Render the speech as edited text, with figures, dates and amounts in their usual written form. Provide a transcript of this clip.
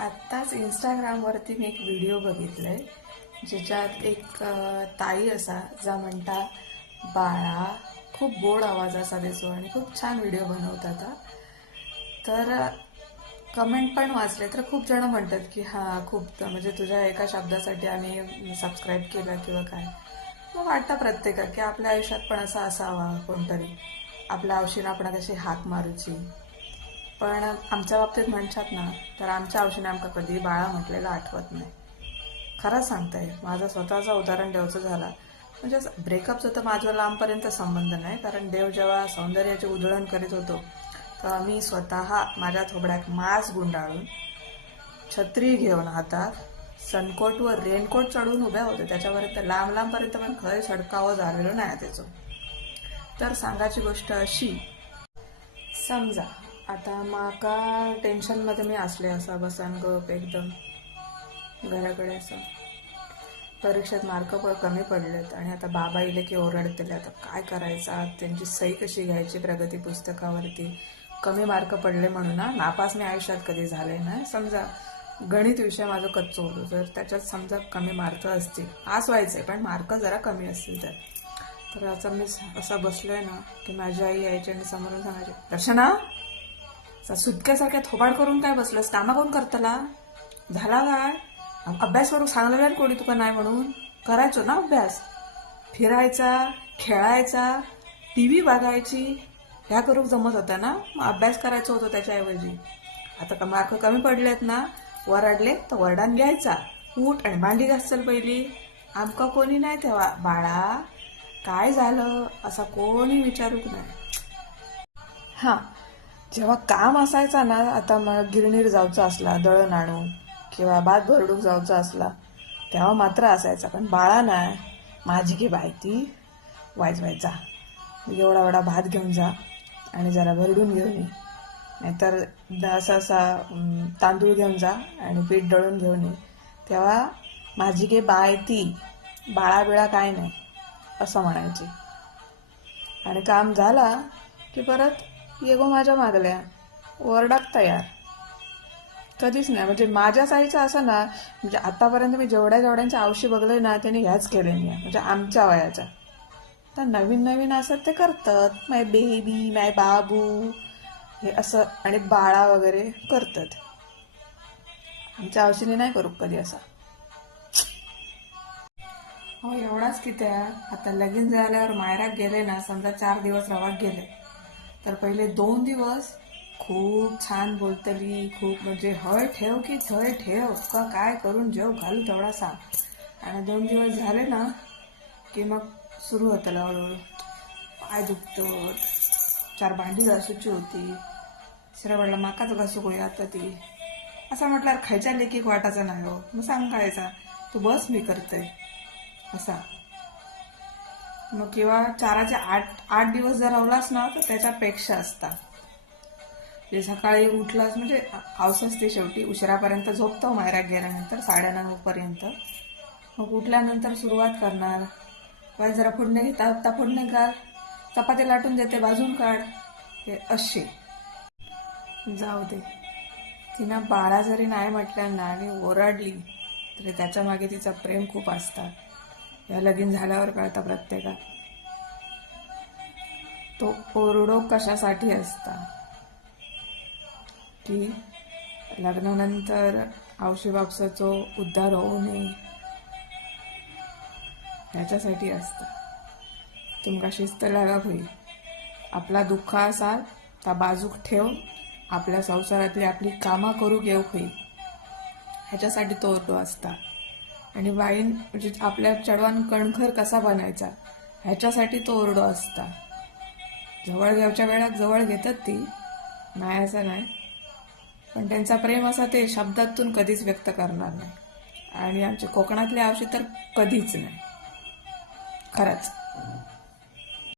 आत्ताच इंस्टाग्रामवरती मी एक व्हिडिओ बघितलाय ज्याच्यात एक ताई असा जा म्हणता बाळा खूप गोड आवाज असा दिसतो आणि खूप छान व्हिडिओ बनवतात हा. तर कमेंट पण वाचले तर खूप जण म्हणतात की हां खूप म्हणजे तुझ्या एका शब्दासाठी आम्ही सबस्क्राईब केलं किंवा काय. मग वाटतं प्रत्येका की आपल्या आयुष्यात पण असं असावा कोणतरी आपल्या औषधीनं आपण कशी हाक मारूची. पण आमच्या बाबतीत म्हणतात ना तर आमच्या औषधीने आमका कधी बाळा म्हटलेलं आठवत नाही. खरंच सांगताय माझं स्वतःचं उदाहरण द्यायचं झालं म्हणजे ब्रेकअपचं तर माझ्या लांबपर्यंत संबंध नाही, कारण देव जेव्हा सौंदर्याचे उधळण करीत होतो तेव्हा मी स्वतः माझ्या थोबड्यात मास्क गुंडाळून छत्री घेऊन हातात सनकोट व रेनकोट चढवून उभ्या होते. त्याच्यापर्यंत लांब लांबपर्यंत पण खय सडकावं झालेलं नाही त्याचं. तर सांगायची गोष्ट अशी, समजा आता माका टेन्शनमध्ये मी असले असा बसान गप एकदम घराकडे असं परीक्षेत मार्क कमी पडलेत आणि आता बाबा इले की ओरडतेले आता काय करायचं, त्यांची सही कशी घ्यायची प्रगती पुस्तकावरती. कमी मार्क पडले म्हणून ना नापास मी आयुष्यात कधी झाले नाही. समजा गणित विषय माझं कच्चं होतं तर त्याच्यात समजा कमी मार्क असतील, पास व्हायचे पण मार्क जरा कमी असतील तर आता मी असं बसलोय ना की माझी आई यायची आणि समोरून सांगायची, दर्शना सुटक्यासारख्या थोबाड करून काय बसलंस, कामा कोण करतला, झाला काय अभ्यास करू सांगलेला कोणी तुका नाही म्हणून. करायचो ना अभ्यास, फिरायचा खेळायचा टीव्ही बघायची ह्या करून जमत होता ना, मग अभ्यास करायचं होतं त्याच्याऐवजी. आता का मार्क कमी पडलेत ना, वरडले तर वरडान घ्यायचा, उठ आणि भांडी घासल पहिली. आमका कोणी नाही तेव्हा बाळा काय झालं असा कोणी विचारूक नाही. हां, जेव्हा काम असायचा ना, आता मग गिरणीर जायचं असला दळण आणू किंवा भात भरडूक जायचं असला तेव्हा मात्र असायचा. पण बाळा नाही, माझी की बाय ती वाईज जा एवढा एवढा भात घेऊन जा आणि जरा भरडून घेऊन ये, नाहीतर असा तांदूळ घेऊन जा आणि पीठ दळून घेऊन ये. तेव्हा माझी की बाय ती बाळा बिळा काय नाही असं म्हणायची. आणि काम झाला की परत येगो माझ्या मागल्या ओरडाक तयार. कधीच नाही म्हणजे माझ्या साईचं असं ना, म्हणजे आतापर्यंत मी जेवढ्यांच्या औषधी बघले ना त्यांनी ह्याच केले नाही म्हणजे आमच्या वयाच्या. तर नवीन नवीन असं ते करतात, माय बेबी माय बाबू हे असं आणि बाळा वगैरे करतात. आमच्या औषधी नाही करू कधी असा. हो एवढाच की त्या आता लगीन झाल्यावर मायराक गेले ना, समजा 4 दिवस रवाक गेले तर पहिले 2 दिवस खूप छान बोलतली, खूप म्हणजे हय ठेव की थय ठेव का काय करून जेव घालू तेवढा सांग. आणि 2 दिवस झाले ना की मग सुरू होतं हळूहळू पाय दुखतं, 4 भांडी घासूची होती, श्रवणला माकाच घासू गोळी आता ती असं म्हटल्यावर खायच्या लेकी वाटायचा नाही हो. मग सांगायचा तू बस मी करते असा. मग किंवा 4चे 8 दिवस जर रावलास ना तर त्याच्यापेक्षा असता. जे सकाळी उठलास म्हणजे हाऊस असते शेवटी, उशिरापर्यंत झोपतो मायराक गेल्यानंतर 9:30 पर्यंत. मग उठल्यानंतर सुरुवात करणार, वाय जरा फोडणे घेता हप्ता फोडणे घाल, चपाती लाटून देते भाजून काढ, हे असे. जाऊ दे, तिनं बाळा जरी नाही म्हटलं ना आणि ओरडली तरी त्याच्या मागे तिचं प्रेम खूप असतं. या लगीन झाल्यावर कळतं प्रत्येकात तो ओरडो कशासाठी असता की लग्नानंतर औषधी बापसाचो उद्धार होऊ नये ह्याच्यासाठी असतं. तुमका शिस्त लागा होईल, आपला दुःख असा त्या बाजूक ठेव, आपल्या संसारातली आपली कामं करू घेऊ होईल ह्याच्यासाठी तो ओरडो असता. आणि वाईन म्हणजे आपल्या चढवान कणखर कसा बनायचा ह्याच्यासाठी तो ओरडो असता. जवळ घ्यायच्या वेळात जवळ घेतात ती नाही असं नाही, पण त्यांचा प्रेम असा ते शब्दातून कधीच व्यक्त करणार नाही. आणि आमचे कोकणातले औषध तर कधीच नाही खरंच.